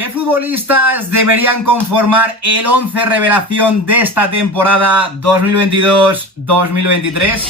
¿Qué futbolistas deberían conformar el 11 revelación de esta temporada 2022-2023?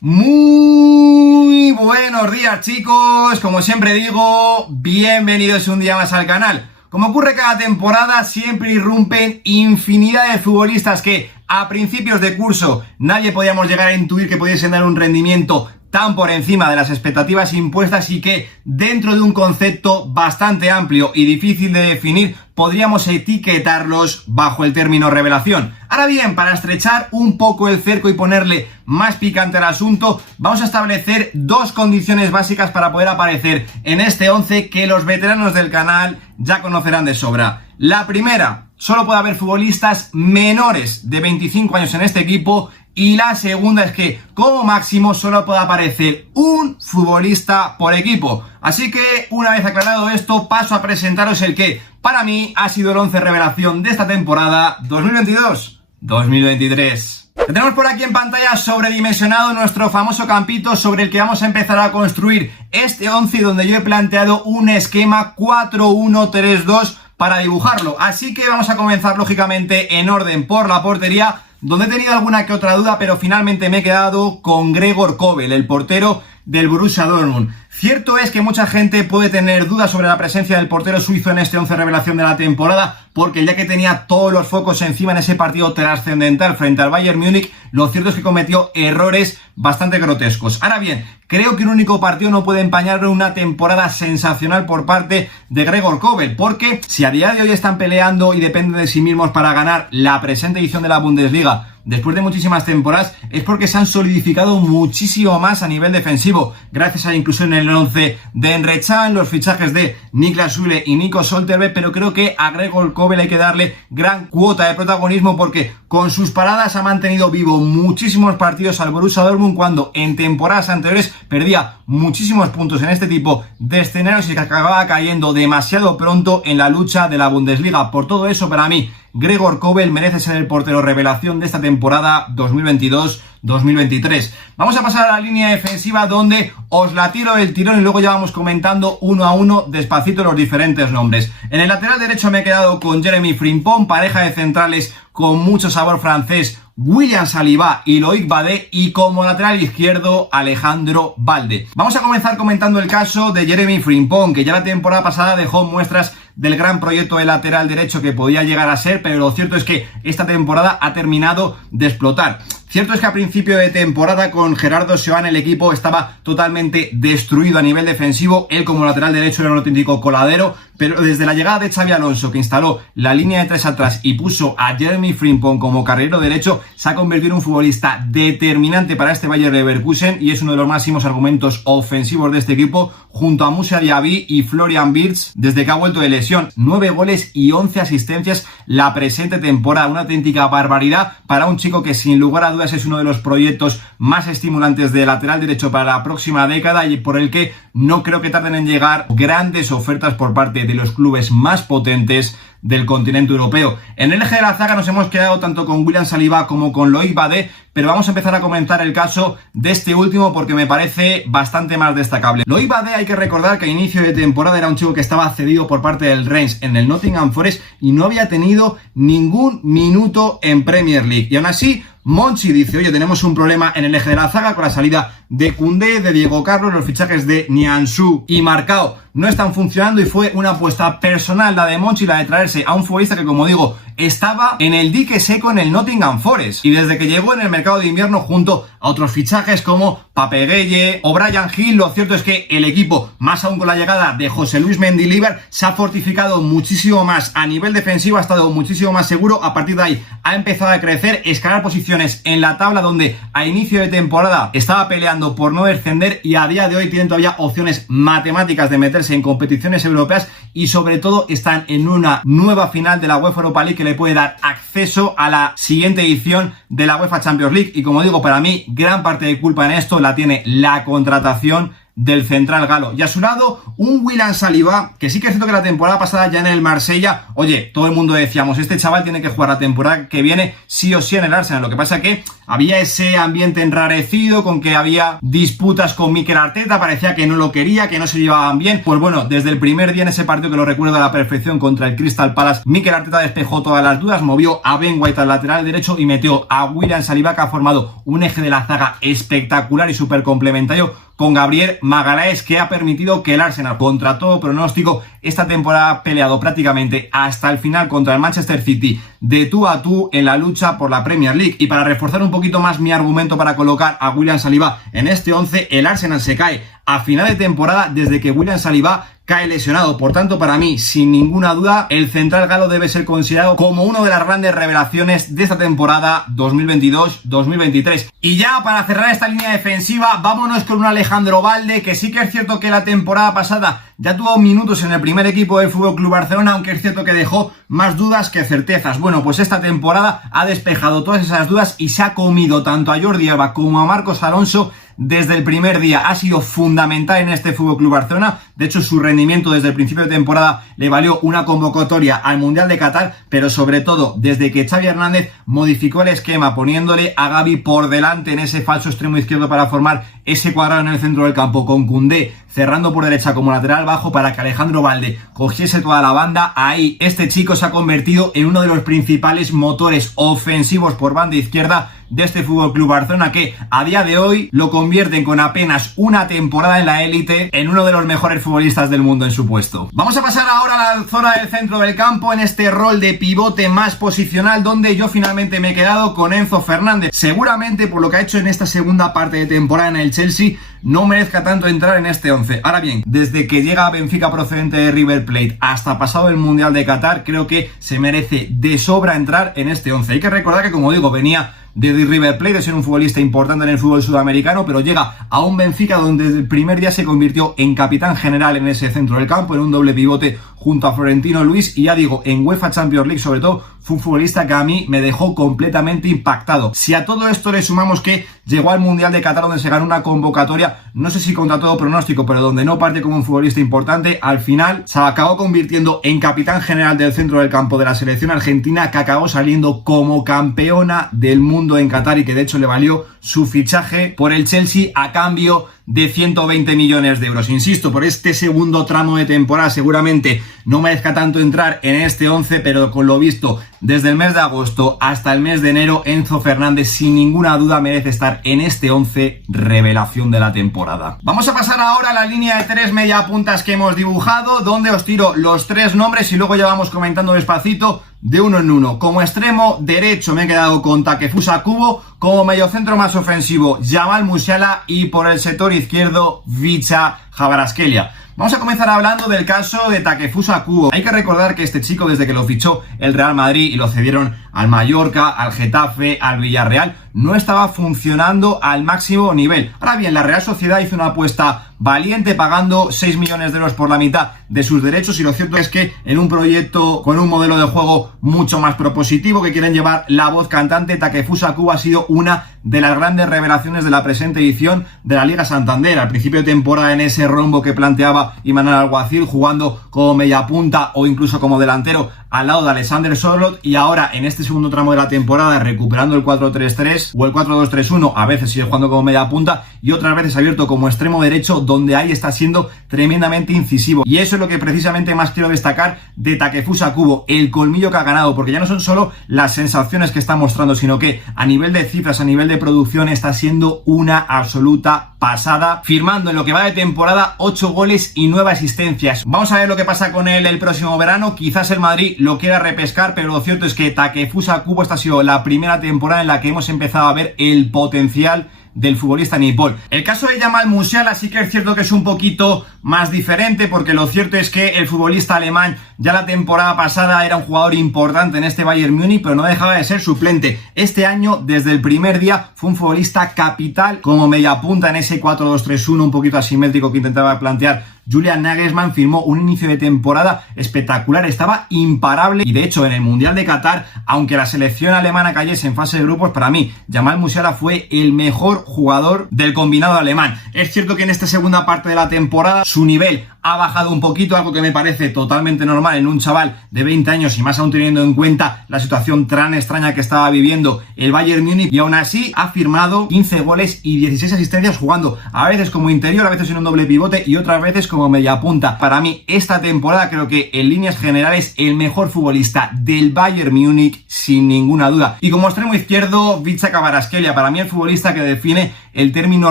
Muy buenos días, chicos, como siempre digo, bienvenidos un día más al canal. Como ocurre cada temporada, siempre irrumpen infinidad de futbolistas que a principios de curso nadie podíamos llegar a intuir que pudiesen dar un rendimiento tan por encima de las expectativas impuestas y que dentro de un concepto bastante amplio y difícil de definir podríamos etiquetarlos bajo el término revelación. Ahora bien, para estrechar un poco el cerco y ponerle más picante al asunto, vamos a establecer dos condiciones básicas para poder aparecer en este 11 que los veteranos del canal ya conocerán de sobra. La primera, solo puede haber futbolistas menores de 25 años en este equipo. Y la segunda es que, como máximo, solo puede aparecer un futbolista por equipo. Así que, una vez aclarado esto, paso a presentaros el que, para mí, ha sido el 11 revelación de esta temporada 2022-2023. Tenemos por aquí en pantalla sobredimensionado nuestro famoso campito sobre el que vamos a empezar a construir este 11, donde yo he planteado un esquema 4-1-3-2 para dibujarlo. Así que vamos a comenzar, lógicamente, en orden por la portería, donde he tenido alguna que otra duda, pero finalmente me he quedado con Gregor Kobel, el portero del Borussia Dortmund. Cierto es que mucha gente puede tener dudas sobre la presencia del portero suizo en este 11 revelación de la temporada, porque el día que tenía todos los focos encima en ese partido trascendental frente al Bayern Múnich, lo cierto es que cometió errores bastante grotescos. Ahora bien, creo que un único partido no puede empañar una temporada sensacional por parte de Gregor Kobel, porque si a día de hoy están peleando y dependen de sí mismos para ganar la presente edición de la Bundesliga después de muchísimas temporadas, es porque se han solidificado muchísimo más a nivel defensivo, gracias a la inclusión en el 11 de Emre Can, los fichajes de Niklas Süle y Nico Schlotterbeck, pero creo que a Gregor Kobel hay que darle gran cuota de protagonismo porque con sus paradas ha mantenido vivo muchísimos partidos al Borussia Dortmund cuando en temporadas anteriores perdía muchísimos puntos en este tipo de escenarios y que acababa cayendo demasiado pronto en la lucha de la Bundesliga. Por todo eso, para mí, Gregor Kobel merece ser el portero revelación de esta temporada 2022-2023. Vamos a pasar a la línea defensiva, donde os la tiro del tirón y luego ya vamos comentando uno a uno despacito los diferentes nombres. En el lateral derecho me he quedado con Jeremy Frimpong, pareja de centrales con mucho sabor francés, William Saliba y Loic Badé, y como lateral izquierdo Alejandro Balde. Vamos a comenzar comentando el caso de Jeremy Frimpong, que ya la temporada pasada dejó muestras del gran proyecto de lateral derecho que podía llegar a ser, pero lo cierto es que esta temporada ha terminado de explotar. Cierto es que a principio de temporada con Gerardo Seoane el equipo estaba totalmente destruido a nivel defensivo. Él como lateral derecho era un auténtico coladero, pero desde la llegada de Xabi Alonso, que instaló la línea de tres atrás y puso a Jeremy Frimpong como carrilero derecho, se ha convertido en un futbolista determinante para este Bayer Leverkusen y es uno de los máximos argumentos ofensivos de este equipo, junto a Moussa Diaby y Florian Wirtz desde que ha vuelto de lesión. 9 goles y 11 asistencias la presente temporada, una auténtica barbaridad para un chico que sin lugar a dudas es uno de los proyectos más estimulantes de lateral derecho para la próxima década y por el que no creo que tarden en llegar grandes ofertas por parte de los clubes más potentes del continente europeo. En el eje de la zaga nos hemos quedado tanto con William Saliba como con Loic Badé, pero vamos a empezar a comentar el caso de este último porque me parece bastante más destacable. Loic Badé, hay que recordar que a inicio de temporada era un chico que estaba cedido por parte del Reims en el Nottingham Forest y no había tenido ningún minuto en Premier League. Y aún así, Monchi dice, oye, tenemos un problema en el eje de la zaga con la salida de Koundé, de Diego Carlos, los fichajes de Nianzou y Marcao no están funcionando y fue una apuesta personal la de Monchi, la de traerse a un futbolista que, como digo, estaba en el dique seco en el Nottingham Forest y desde que llegó en el mercado de invierno junto a otros fichajes como Pape Gueye o Bryan Gil, lo cierto es que el equipo, más aún con la llegada de José Luis Mendilibar, se ha fortificado muchísimo más a nivel defensivo, ha estado muchísimo más seguro. A partir de ahí ha empezado a crecer, escalar posiciones en la tabla donde a inicio de temporada estaba peleando por no descender y a día de hoy tienen todavía opciones matemáticas de meterse en competiciones europeas y sobre todo están en una nueva final de la UEFA Europa League que le puede dar acceso a la siguiente edición de la UEFA Champions League. Y como digo, para mí gran parte de culpa en esto la tiene la contratación del central galo. Y a su lado, un William Saliba, que sí que es cierto que la temporada pasada ya en el Marsella, oye, todo el mundo decíamos, este chaval tiene que jugar la temporada que viene sí o sí en el Arsenal. Lo que pasa que había ese ambiente enrarecido con que había disputas con Mikel Arteta, parecía que no lo quería, que no se llevaban bien. Pues bueno, desde el primer día en ese partido, que lo recuerdo a la perfección, contra el Crystal Palace, Mikel Arteta despejó todas las dudas, movió a Ben White al lateral derecho y metió a William Saliba, que ha formado un eje de la zaga espectacular y súper complementario con Gabriel Magalhaes, que ha permitido que el Arsenal, contra todo pronóstico, esta temporada ha peleado prácticamente hasta el final contra el Manchester City de tú a tú en la lucha por la Premier League. Y para reforzar un poquito más mi argumento para colocar a William Saliba en este 11, el Arsenal se cae a final de temporada desde que William Saliba cae lesionado. Por tanto, para mí, sin ninguna duda, el central galo debe ser considerado como una de las grandes revelaciones de esta temporada 2022-2023. Y ya para cerrar esta línea defensiva, vámonos con un Alejandro Balde, que sí que es cierto que la temporada pasada ya tuvo minutos en el primer equipo del FC Barcelona, aunque es cierto que dejó más dudas que certezas. Bueno, pues esta temporada ha despejado todas esas dudas y se ha comido tanto a Jordi Alba como a Marcos Alonso desde el primer día. Ha sido fundamental en este FC Barcelona. De hecho, su rendimiento desde el principio de temporada le valió una convocatoria al Mundial de Qatar, pero sobre todo desde que Xavi Hernández modificó el esquema poniéndole a Gavi por delante en ese falso extremo izquierdo para formar ese cuadrado en el centro del campo, con Koundé cerrando por derecha como lateral bajo para que Alejandro Balde cogiese toda la banda. Ahí este chico se ha convertido en uno de los principales motores ofensivos por banda izquierda de este FC Barcelona, que a día de hoy lo convierten con apenas una temporada en la élite en uno de los mejores futbolistas del mundo en su puesto. Vamos a pasar ahora a la zona del centro del campo, en este rol de pivote más posicional, donde yo finalmente me he quedado con Enzo Fernández. Seguramente por lo que ha hecho en esta segunda parte de temporada en el Chelsea no merezca tanto entrar en este 11. Ahora bien, desde que llega a Benfica procedente de River Plate hasta pasado el Mundial de Qatar, creo que se merece de sobra entrar en este 11. Hay que recordar que, como digo, venía de River Plate, de ser un futbolista importante en el fútbol sudamericano, pero llega a un Benfica donde desde el primer día se convirtió en capitán general en ese centro del campo, en un doble pivote junto a Florentino Luis, y ya digo, en UEFA Champions League sobre todo, fue un futbolista que a mí me dejó completamente impactado. Si a todo esto le sumamos que llegó al Mundial de Qatar, donde se ganó una convocatoria, no sé si contra todo pronóstico, pero donde no parte como un futbolista importante, al final se acabó convirtiendo en capitán general del centro del campo de la selección argentina, que acabó saliendo como campeona del mundo en Qatar y que de hecho le valió su fichaje por el Chelsea a cambio de 120 millones de euros. Insisto, por este segundo tramo de temporada seguramente no merezca tanto entrar en este 11, pero con lo visto desde el mes de agosto hasta el mes de enero, Enzo Fernández sin ninguna duda merece estar en este 11 revelación de la temporada. Vamos a pasar ahora a la línea de 3 mediapuntas que hemos dibujado, donde os tiro los 3 nombres y luego ya vamos comentando despacito de uno en uno. Como extremo derecho me he quedado con Takefusa Kubo, como mediocentro más ofensivo Jamal Musiala y por el sector izquierdo Vicha Kvaratskhelia. Vamos a comenzar hablando del caso de Takefusa Kubo. Hay que recordar que este chico, desde que lo fichó el Real Madrid y lo cedieron al Mallorca, al Getafe, al Villarreal, no estaba funcionando al máximo nivel. Ahora bien, la Real Sociedad hizo una apuesta valiente pagando 6 millones de euros por la mitad de sus derechos, y lo cierto es que en un proyecto con un modelo de juego mucho más propositivo que quieren llevar la voz cantante, Takefusa Kubo ha sido una de las grandes revelaciones de la presente edición de la Liga Santander. Al principio de temporada, en ese rombo que planteaba Imanol Alguacil, jugando como mediapunta o incluso como delantero al lado de Alexander Sørloth, y ahora en este segundo tramo de la temporada recuperando el 4-3-3 o el 4-2-3-1, a veces sigue jugando como media punta y otras veces abierto como extremo derecho, donde ahí está siendo tremendamente incisivo. Y eso es lo que precisamente más quiero destacar de Takefusa Kubo, el colmillo que ha ganado, porque ya no son solo las sensaciones que está mostrando, sino que a nivel de cifras, a nivel de producción, está siendo una absoluta pasada, firmando en lo que va de temporada 8 goles y 9 asistencias. Vamos a ver lo que pasa con él el próximo verano. Quizás el Madrid lo quiera repescar, pero lo cierto es que Takefusa Kubo, esta ha sido la primera temporada en la que hemos empezado a ver el potencial del futbolista nipón. El caso de Jamal Musiala sí que es cierto que es un poquito más diferente, porque lo cierto es que el futbolista alemán ya la temporada pasada era un jugador importante en este Bayern Múnich, pero no dejaba de ser suplente. Este año, desde el primer día, fue un futbolista capital como mediapunta en ese 4-2-3-1 un poquito asimétrico que intentaba plantear Julian Nagelsmann firmó un inicio de temporada espectacular, estaba imparable y de hecho en el Mundial de Qatar, aunque la selección alemana cayese en fase de grupos, para mí Jamal Musiala fue el mejor jugador del combinado alemán. Es cierto que en esta segunda parte de la temporada su nivel ha bajado un poquito, algo que me parece totalmente normal en un chaval de 20 años y más aún teniendo en cuenta la situación tan extraña que estaba viviendo el Bayern Múnich, y aún así ha firmado 15 goles y 16 asistencias jugando a veces como interior, a veces en un doble pivote y otras veces como media punta. Para mí esta temporada creo que en líneas generales el mejor futbolista del Bayern Múnich sin ninguna duda. Y como extremo izquierdo, Vicha Kvaratskhelia, para mí el futbolista que define el término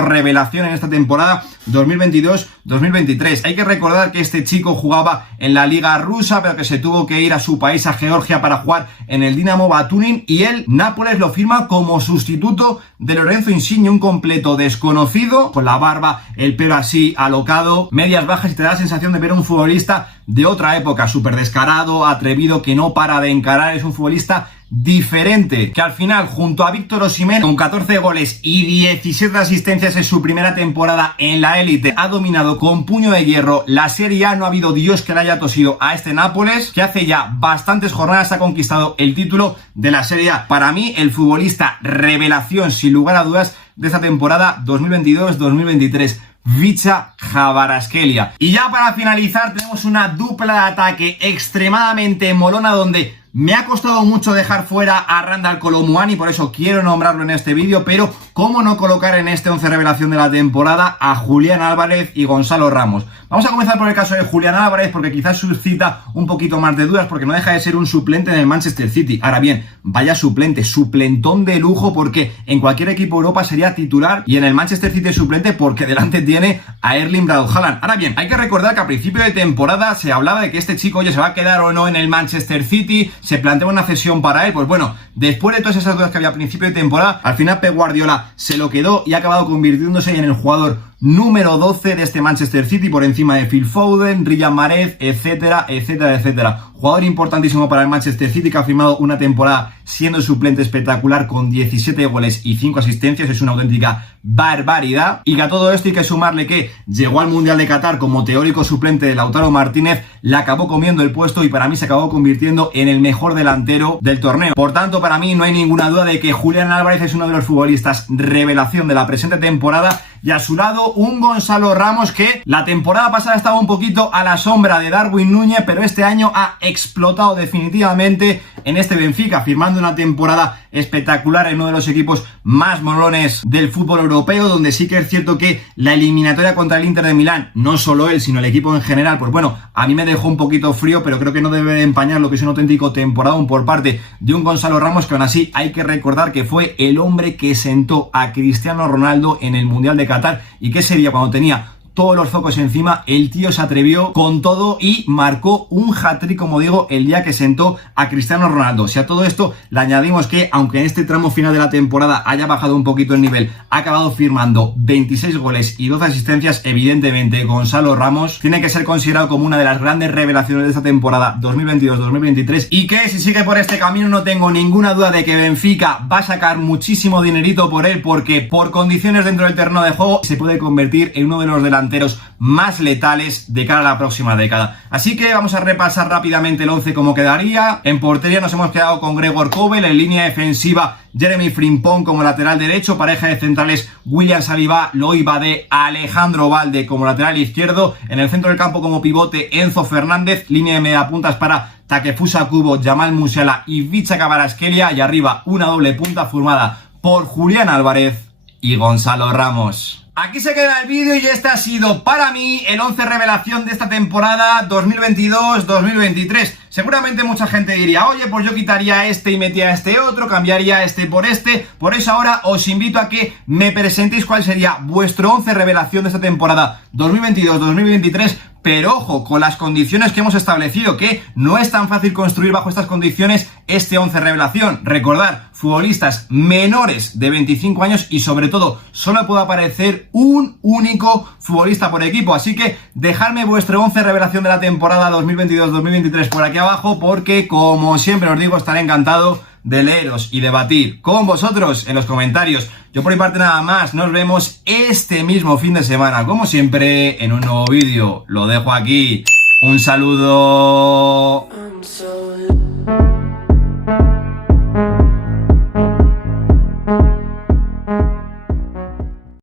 revelación en esta temporada 2022-2023. Hay que recordar que este chico jugaba en la liga rusa, pero que se tuvo que ir a su país, a Georgia, para jugar en el Dinamo Baturin, y el Nápoles lo firma como sustituto de Lorenzo Insigne, un completo desconocido, con la barba, el pelo así alocado, medias bajas, y te da la sensación de ver un futbolista de otra época, súper descarado, atrevido, que no para de encarar, es un futbolista diferente, que al final junto a Víctor Osimhen, con 14 goles y 17 asistencias en su primera temporada en la élite, ha dominado con puño de hierro la Serie A. No ha habido Dios que le haya tosido a este Nápoles, que hace ya bastantes jornadas ha conquistado el título de la Serie A. Para mí el futbolista revelación sin lugar a dudas de esta temporada 2022-2023, Vicha Kvaratskhelia. Y ya para finalizar tenemos una dupla de ataque extremadamente molona, donde me ha costado mucho dejar fuera a Randal Kolo Muani, por eso quiero nombrarlo en este vídeo, pero cómo no colocar en este 11 revelación de la temporada a Julián Álvarez y Gonzalo Ramos. Vamos a comenzar por el caso de Julián Álvarez, porque quizás suscita un poquito más de dudas, porque no deja de ser un suplente en el Manchester City. Ahora bien, vaya suplente, suplentón de lujo, porque en cualquier equipo de Europa sería titular, y en el Manchester City es suplente porque delante tiene a Erling Braut Haaland. Ahora bien, hay que recordar que a principio de temporada se hablaba de que este chico, oye, se va a quedar o no en el Manchester City, se planteaba una cesión para él. Pues bueno, después de todas esas dudas que había a principio de temporada, al final Pep Guardiola se lo quedó y ha acabado convirtiéndose en el jugador número 12 de este Manchester City, por encima de Phil Foden, Riyad Mahrez, etcétera, etcétera, etcétera. Jugador importantísimo para el Manchester City, que ha firmado una temporada siendo suplente espectacular con 17 goles y 5 asistencias. Es una auténtica barbaridad. Y que a todo esto hay que sumarle que llegó al Mundial de Qatar como teórico suplente de Lautaro Martínez, le acabó comiendo el puesto y para mí se acabó convirtiendo en el mejor delantero del torneo. Por tanto, para mí no hay ninguna duda de que Julián Álvarez es uno de los futbolistas revelación de la presente temporada, y a su lado un Gonzalo Ramos que la temporada pasada estaba un poquito a la sombra de Darwin Núñez, pero este año ha explotado definitivamente en este Benfica, firmando una temporada espectacular en uno de los equipos más molones del fútbol europeo, donde sí que es cierto que la eliminatoria contra el Inter de Milán, no solo él, sino el equipo en general, pues bueno, a mí me dejó un poquito frío, pero creo que no debe de empañar lo que es un auténtico temporadón por parte de un Gonzalo Ramos, que aún así hay que recordar que fue el hombre que sentó a Cristiano Ronaldo en el Mundial de Qatar. ¿Y qué sería cuando tenía todos los focos encima? El tío se atrevió con todo y marcó un hat-trick, como digo, el día que sentó a Cristiano Ronaldo. Si a todo esto le añadimos que, aunque en este tramo final de la temporada haya bajado un poquito el nivel, ha acabado firmando 26 goles y 12 asistencias, evidentemente Gonzalo Ramos tiene que ser considerado como una de las grandes revelaciones de esta temporada 2022-2023, y que si sigue por este camino no tengo ninguna duda de que Benfica va a sacar muchísimo dinerito por él, porque por condiciones dentro del terreno de juego se puede convertir en uno de los delanteros más letales de cara a la próxima década. Así que vamos a repasar rápidamente el 11 como quedaría. En portería nos hemos quedado con Gregor Kobel, en línea defensiva Jeremy Frimpong como lateral derecho, pareja de centrales William Saliba, Loïc Badé, Alejandro Balde como lateral izquierdo, en el centro del campo como pivote Enzo Fernández, línea de mediapuntas para Takefusa Kubo, Jamal Musiala y Vicha Kvaratskhelia, y arriba una doble punta formada por Julián Álvarez y Gonzalo Ramos. Aquí se queda el vídeo y este ha sido para mí el 11 revelación de esta temporada 2022-2023. Seguramente mucha gente diría, oye, pues yo quitaría este y metía este otro, cambiaría este por este. Por eso ahora os invito a que me presentéis cuál sería vuestro 11 revelación de esta temporada 2022-2023. Pero ojo, con las condiciones que hemos establecido, que no es tan fácil construir bajo estas condiciones este 11 revelación. Recordar, futbolistas menores de 25 años y sobre todo, solo puede aparecer un único futbolista por equipo. Así que dejadme vuestro 11 revelación de la temporada 2022-2023 por aquí abajo, porque como siempre os digo, estaré encantado de leeros y debatir con vosotros en los comentarios. Yo por mi parte nada más, nos vemos este mismo fin de semana, como siempre, en un nuevo vídeo. Lo dejo aquí. Un saludo.